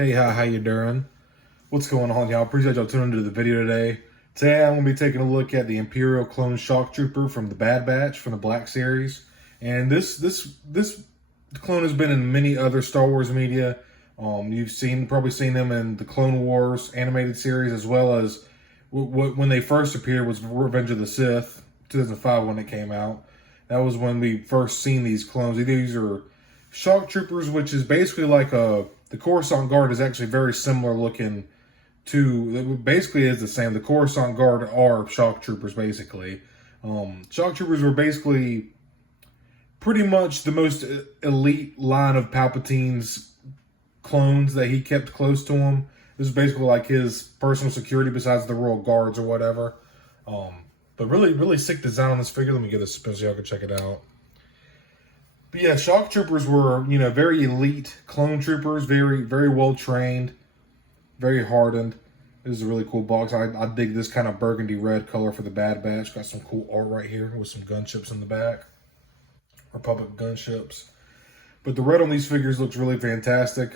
Hey, how you doing? What's going on, y'all? Appreciate y'all tuning into the video today. Today I'm going to be taking a look at the Imperial Clone Shock Trooper from the Bad Batch from the Black Series. And this clone has been in many other Star Wars media. You've probably seen them in the Clone Wars animated series, as well as when they first appeared was Revenge of the Sith, 2005 when it came out. That was when we first seen these clones. These are Shock Troopers, which is basically like the Coruscant Guard is actually very similar looking to, basically is the same. The Coruscant Guard are Shock Troopers, basically. Shock Troopers were basically pretty much the most elite line of Palpatine's clones that he kept close to him. This is basically like his personal security besides the Royal Guards or whatever. But really sick design on this figure. Let me get this spin so y'all can check it out. But yeah, Shock Troopers were, very elite clone troopers, very well trained, very hardened. This is a really cool box. I dig this kind of burgundy red color for the Bad Batch. Got some cool art right here with some gunships in the back. Republic gunships. But the red on these figures looks really fantastic.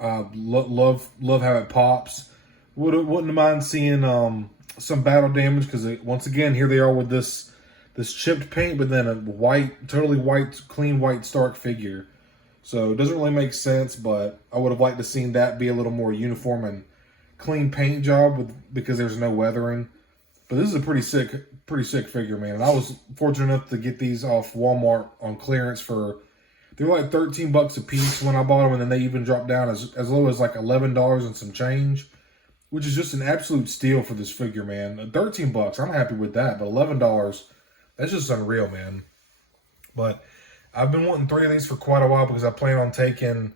Love how it pops. Wouldn't mind seeing some battle damage, because once again, here they are with this chipped paint, but then a totally white, clean white Stark figure. So it doesn't really make sense, but I would have liked to seen that be a little more uniform and clean paint job because there's no weathering. But this is a pretty sick figure, man. And I was fortunate enough to get these off Walmart on clearance they were like $13 a piece when I bought them, and then they even dropped down as low as like $11 and some change, which is just an absolute steal for this figure, man. $13, I'm happy with that, but $11, that's just unreal, man. But I've been wanting 3 of these for quite a while because I plan on taking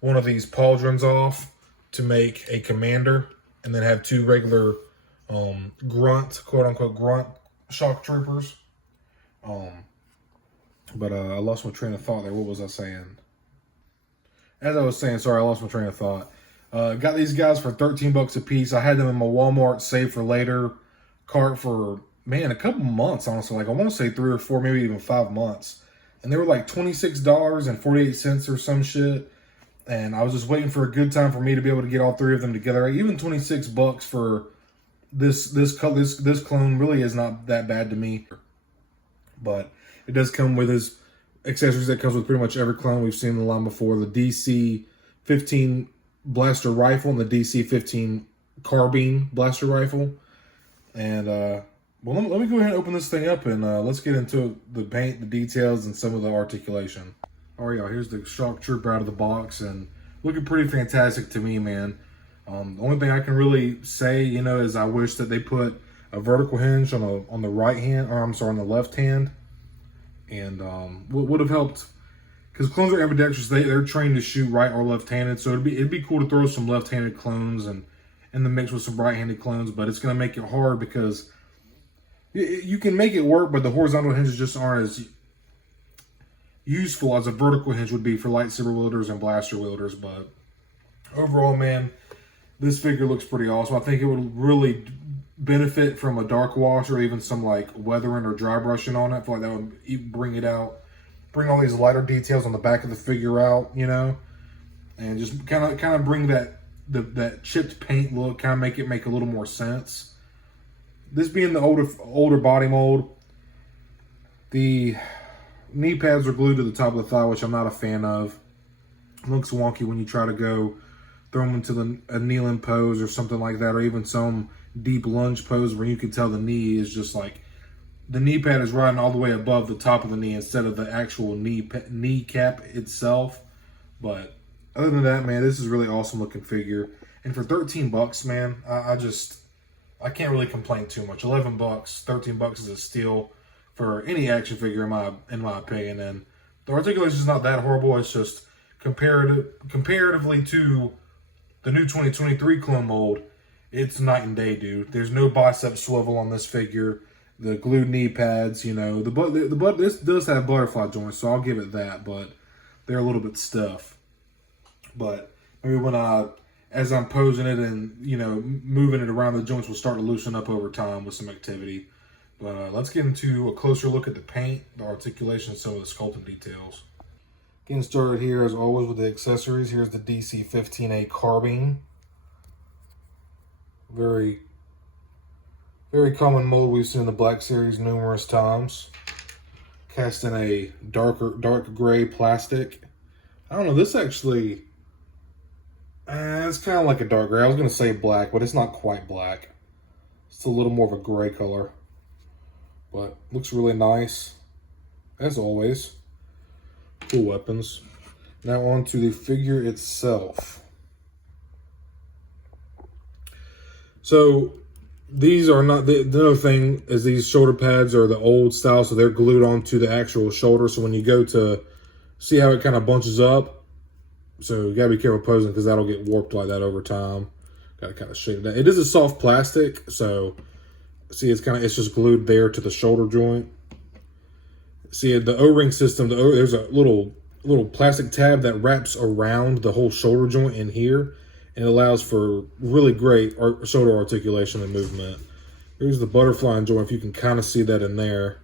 one of these pauldrons off to make a commander, and then have 2 regular quote-unquote grunt shock troopers. But I lost my train of thought there. What was I saying? As I was saying, sorry, I lost my train of thought. Got these guys for $13 a piece. I had them in my Walmart save for later cart for, man, a couple months, honestly. Like, I want to say 3 or 4, maybe even 5 months. And they were like $26.48 or some shit. And I was just waiting for a good time for me to be able to get all 3 of them together. Even $26 for this clone really is not that bad to me. But it does come with his accessories that comes with pretty much every clone we've seen in the line before. The DC-15 blaster rifle and the DC-15 carbine blaster rifle. And, well, let me go ahead and open this thing up, and let's get into the paint, the details, and some of the articulation. All right, y'all, here's the Shock Trooper out of the box, and looking pretty fantastic to me, man. The only thing I can really say, is I wish that they put a vertical hinge on the right hand, or I'm sorry, on the left hand. And would have helped, because clones are ambidextrous. They're trained to shoot right or left-handed, so it'd be cool to throw some left-handed clones and in the mix with some right-handed clones. But it's going to make it hard because you can make it work, but the horizontal hinges just aren't as useful as a vertical hinge would be for lightsaber wielders and blaster wielders. But overall, man, this figure looks pretty awesome. I think it would really benefit from a dark wash or even some like weathering or dry brushing on it. I feel like that would bring it out, bring all these lighter details on the back of the figure out, and just kind of bring that chipped paint look, kind of make it make a little more sense. This being the older body mold, the knee pads are glued to the top of the thigh, which I'm not a fan of. It looks wonky when you try to go throw them into a kneeling pose or something like that, or even some deep lunge pose where you can tell the knee is just like, the knee pad is riding all the way above the top of the knee instead of the actual knee cap itself. But other than that, man, this is a really awesome looking figure. And for $13, man, I can't really complain too much. $11, $13 is a steal for any action figure in my opinion. And the articulation is not that horrible. It's just comparatively to the new 2023 clone mold, it's night and day, dude. There's no bicep swivel on this figure. The glued knee pads, this does have butterfly joints, so I'll give it that, but they're a little bit stiff. But maybe as I'm posing it and, moving it around, the joints will start to loosen up over time with some activity. But let's get into a closer look at the paint, the articulation, and some of the sculpting details. Getting started here as always with the accessories. Here's the DC-15A carbine. Very common mold we've seen in the Black Series numerous times. Cast in a dark gray plastic. I don't know, this actually, it's kind of like a dark gray. I was going to say black, but it's not quite black. It's a little more of a gray color. But looks really nice, as always. Cool weapons. Now on to the figure itself. So these are not, the other thing is these shoulder pads are the old style, so they're glued onto the actual shoulder. So when you go to see how it kind of bunches up, so you gotta be careful posing because that'll get warped like that over time. Gotta kind of shade it down. It is a soft plastic, so see it's just glued there to the shoulder joint. See the O-ring system, there's a little plastic tab that wraps around the whole shoulder joint in here, and it allows for really great shoulder articulation and movement. Here's the butterfly joint, if you can kind of see that in there.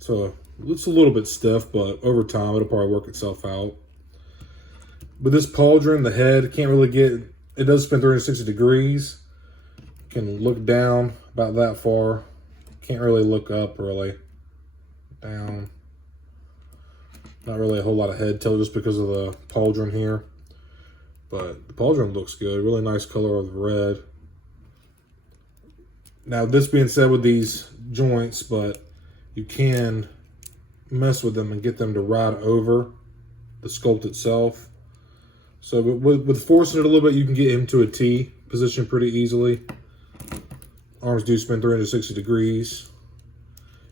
So it's a little bit stiff, but over time it'll probably work itself out. But this pauldron, the head, can't really get, it does spin 360 degrees. Can look down about that far. Can't really look up really. Down. Not really a whole lot of head tilt just because of the pauldron here. But the pauldron looks good. Really nice color of the red. Now this being said with these joints, but you can mess with them and get them to ride over the sculpt itself. So with forcing it a little bit, you can get into a T position pretty easily. Arms do spin 360 degrees.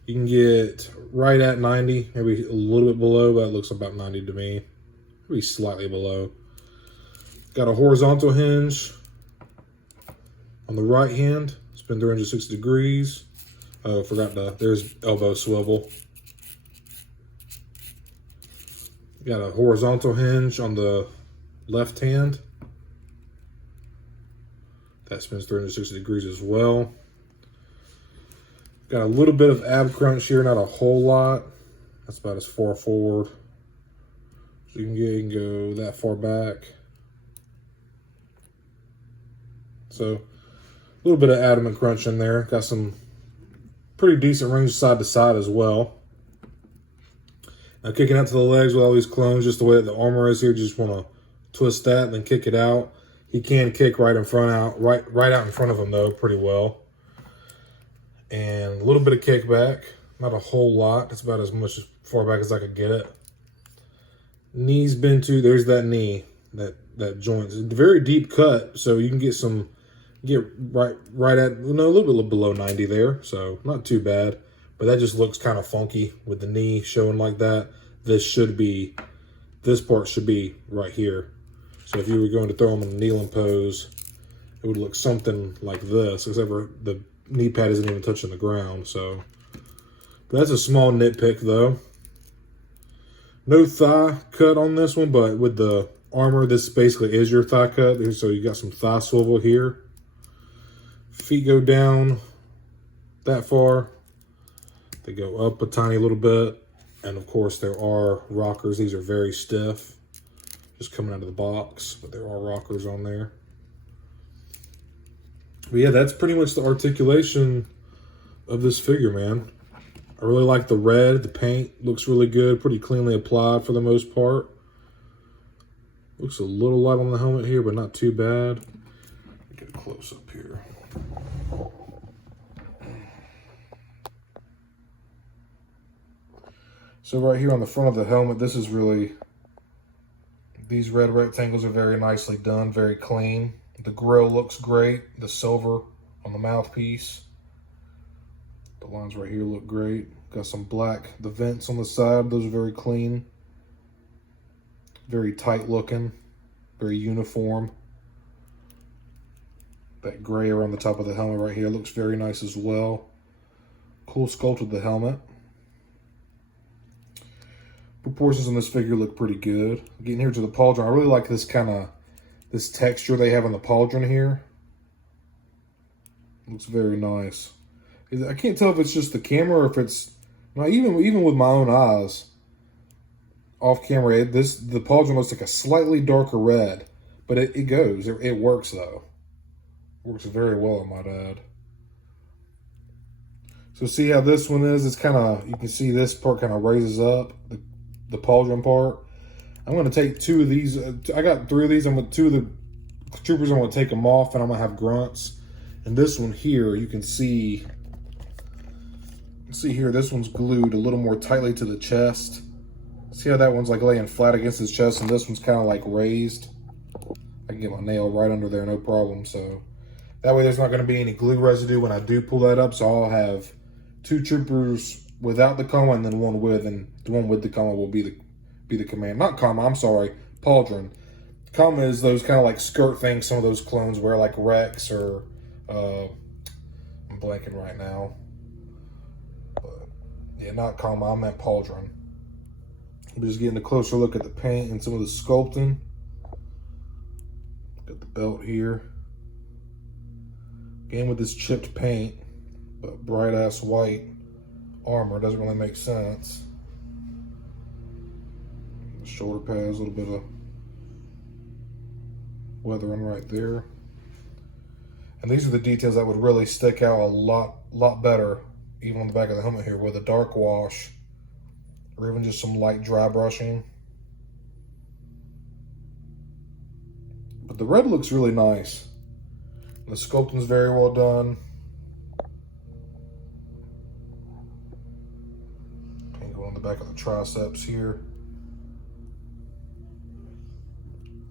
You can get right at 90, maybe a little bit below, but it looks about 90 to me. Maybe slightly below. Got a horizontal hinge on the right hand, spin 360 degrees. Oh, forgot there's elbow swivel. Got a horizontal hinge on the left hand. That spins 360 degrees as well. Got a little bit of ab crunch here, not a whole lot. That's about as far forward so you can go that far back. So a little bit of adamant crunch in there. Got some pretty decent range side to side as well. Now kicking out to the legs with all these clones, just the way that the armor is here, you just want to twist that and then kick it out. He can kick right out in front of him though, pretty well. And a little bit of kickback, not a whole lot. That's about as much as far back as I could get it. Knees bend to, there's that knee, that joint. It's a very deep cut, so you can get right at, a little bit below 90 there, so not too bad. But that just looks kind of funky with the knee showing like that. This part should be right here. So if you were going to throw them in a kneeling pose, it would look something like this, except for the knee pad isn't even touching the ground. So but that's a small nitpick though. No thigh cut on this one, but with the armor, this basically is your thigh cut. So you got some thigh swivel here. Feet go down that far. They go up a tiny little bit. And of course there are rockers. These are very stiff, just coming out of the box, but there are rockers on there. But yeah, that's pretty much the articulation of this figure, man. I really like the red. The paint looks really good, pretty cleanly applied for the most part. Looks a little light on the helmet here, but not too bad. Get a close up here. So right here on the front of the helmet, this is really, these red rectangles are very nicely done, very clean. The grill looks great. The silver on the mouthpiece. The lines right here look great. Got some black, the vents on the side, those are very clean. Very tight looking, very uniform. That gray around the top of the helmet right here looks very nice as well. Cool sculpt of the helmet. Proportions on this figure look pretty good. Getting here to the pauldron, I really like this this texture they have on the pauldron here. Looks very nice. I can't tell if it's just the camera or if it's, not even with my own eyes. off camera, the pauldron looks like a slightly darker red, but it goes. It works though. Works very well, I might add. So see how this one is? It's kind of, you can see this part kind of raises up, the pauldron part. I'm going to take 2 of these. I got 3 of these. I'm going to 2 of the troopers. I'm going to take them off, and I'm going to have grunts. And this one here, you can see here, this one's glued a little more tightly to the chest. See how that one's like laying flat against his chest, and this one's kind of like raised. I can get my nail right under there, no problem. So that way there's not going to be any glue residue when I do pull that up. So I'll have 2 troopers without the comma and then 1 with, and the one with the comma will be the command. Not comma, I'm sorry, pauldron. Comma is those kind of like skirt things some of those clones wear, like Rex or I'm blanking right now. But yeah, not comma, I meant pauldron. I'm just getting a closer look at the paint and some of the sculpting. Got the belt here. Again with this chipped paint, but bright ass white armor doesn't really make sense. The shoulder pads, a little bit of weathering right there. And these are the details that would really stick out a lot better, even on the back of the helmet here, with a dark wash or even just some light dry brushing. But the red looks really nice. The sculpting's very well done. And go on the back of the triceps here.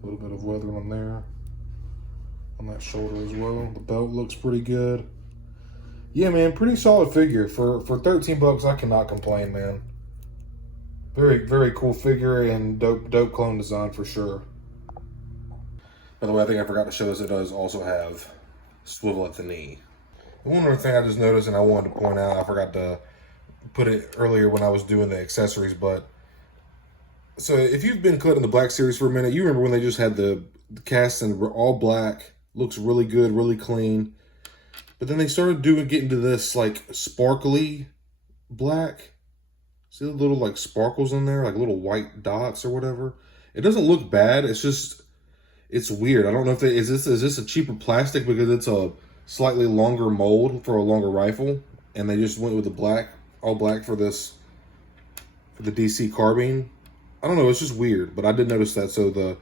A little bit of weathering on there. On that shoulder as well. The belt looks pretty good. Yeah, man, pretty solid figure. For 13 bucks, I cannot complain, man. Very, very cool figure and dope clone design for sure. By the way, I think I forgot to show this. It does also have swivel at the knee. One other thing I just noticed and I wanted to point out, I forgot to put it earlier when I was doing the accessories, but so if you've been collecting the Black Series for a minute, you remember when they just had the cast in all black, looks really good, really clean. But then they started getting to this like sparkly black. See the little like sparkles in there, like little white dots or whatever. It doesn't look bad. It's just, it's weird. I don't know if is this a cheaper plastic because it's a slightly longer mold for a longer rifle, and they just went with the black, all black for this, for the DC carbine. I don't know. It's just weird, but I did notice that. So the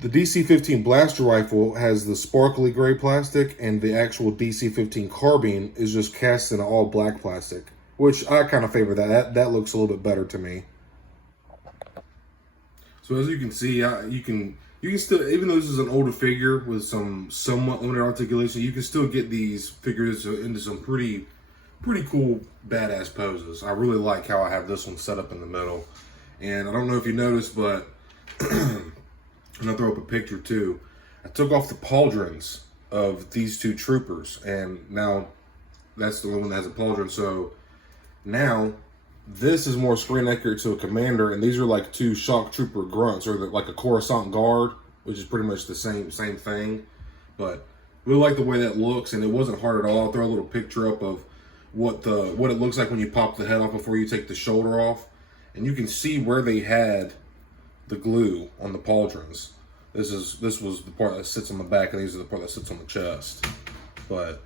DC-15 blaster rifle has the sparkly gray plastic, and the actual DC-15 carbine is just cast in all black plastic, which I kind of favor that. That looks a little bit better to me. So as you can see, you can still, even though this is an older figure with some somewhat limited articulation, you can still get these figures into some pretty cool, badass poses. I really like how I have this one set up in the middle. And I don't know if you noticed, but I'm gonna throw up a picture too. I took off the pauldrons of these 2 troopers, and now that's the only one that has a pauldron. So now this is more screen accurate to a commander, and these are like 2 shock trooper grunts, or like a Coruscant guard, which is pretty much the same thing. But really like the way that looks, and it wasn't hard at all. I'll throw a little picture up of what it looks like when you pop the head off before you take the shoulder off. And you can see where they had the glue on the pauldrons. This was the part that sits on the back, and these are the part that sits on the chest. But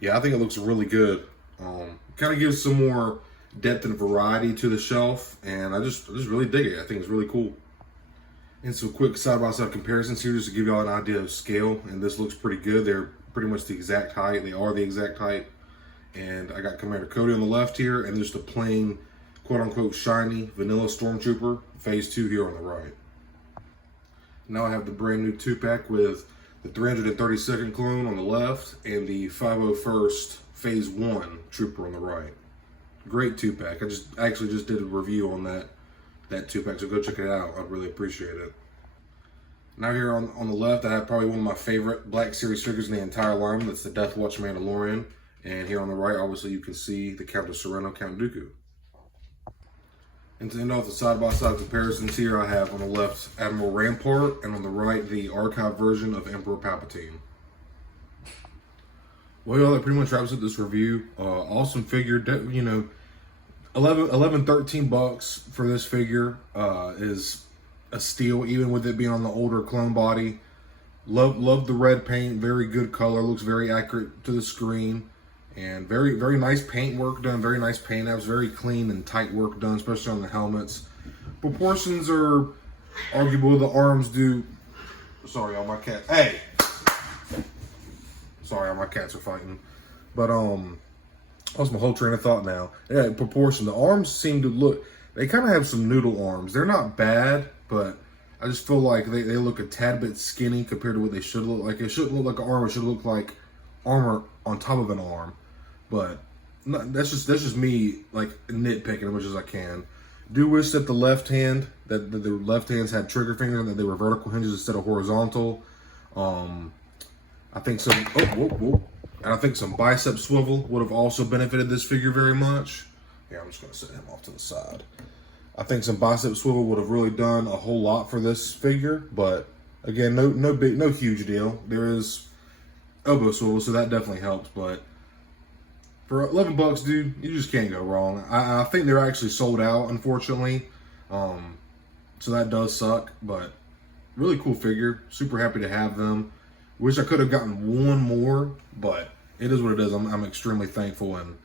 yeah, I think it looks really good. Kind of gives some more depth and variety to the shelf, and I just really dig it. I think it's really cool. And some quick side-by-side comparisons here just to give y'all an idea of scale. And this looks pretty good. They're pretty much the exact height. They are the exact height. And I got Commander Cody on the left here, and just a plain, quote-unquote, shiny vanilla Stormtrooper, Phase 2 here on the right. Now I have the brand new 2-pack with the 332nd clone on the left and the 501st Phase 1 Trooper on the right. Great 2-pack. I actually just did a review on that 2-pack, so go check it out. I'd really appreciate it. Now here on the left, I have probably one of my favorite Black Series figures in the entire line. That's the Death Watch Mandalorian. And here on the right, obviously, you can see the Count of Sereno, Count Dooku. And to end off the side-by-side comparisons here, I have on the left Admiral Rampart, and on the right the archived version of Emperor Palpatine. Well, y'all, that pretty much wraps up this review. Awesome figure, you know, $13 for this figure is a steal, even with it being on the older clone body. Love the red paint, very good color, looks very accurate to the screen, and very nice paint work done, very nice paint apps, very clean and tight work done, especially on the helmets. Proportions are arguable. The arms do. Sorry, all my cat. Hey, sorry, all my cats are fighting. But lost my whole train of thought now. Yeah, proportion. The arms seem to look. They kind of have some noodle arms. They're not bad, but I just feel like they look a tad bit skinny compared to what they should look like. It shouldn't look like an arm. It should look like armor on top of an arm. But that's just me like nitpicking as much as I can. Do wish that the left hand, that the left hands had trigger fingers and that they were vertical hinges instead of horizontal. I think some. And I think some bicep swivel would have also benefited this figure very much. Here, I'm just going to set him off to the side. I think some bicep swivel would have really done a whole lot for this figure, but again, no huge deal. There is elbow swivel, so that definitely helps. But for $11, dude, you just can't go wrong. I think they're actually sold out, unfortunately, so that does suck. But really cool figure. Super happy to have them. Wish I could have gotten one more, but it is what it is. I'm extremely thankful, and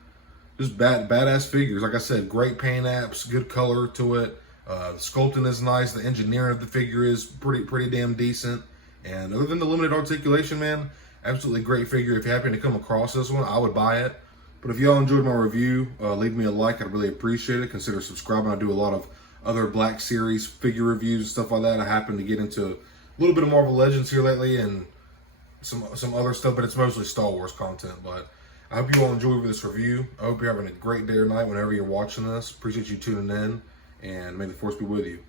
just badass figures. Like I said, great paint apps, good color to it. The sculpting is nice. The engineering of the figure is pretty damn decent. And other than the limited articulation, man, absolutely great figure. If you happen to come across this one, I would buy it. But if y'all enjoyed my review, leave me a like. I'd really appreciate it. Consider subscribing. I do a lot of other Black Series figure reviews and stuff like that. I happen to get into a little bit of Marvel Legends here lately and some other stuff, but it's mostly Star Wars content. But I hope you all enjoyed this review. I hope you're having a great day or night whenever you're watching this. Appreciate you tuning in, and may the Force be with you.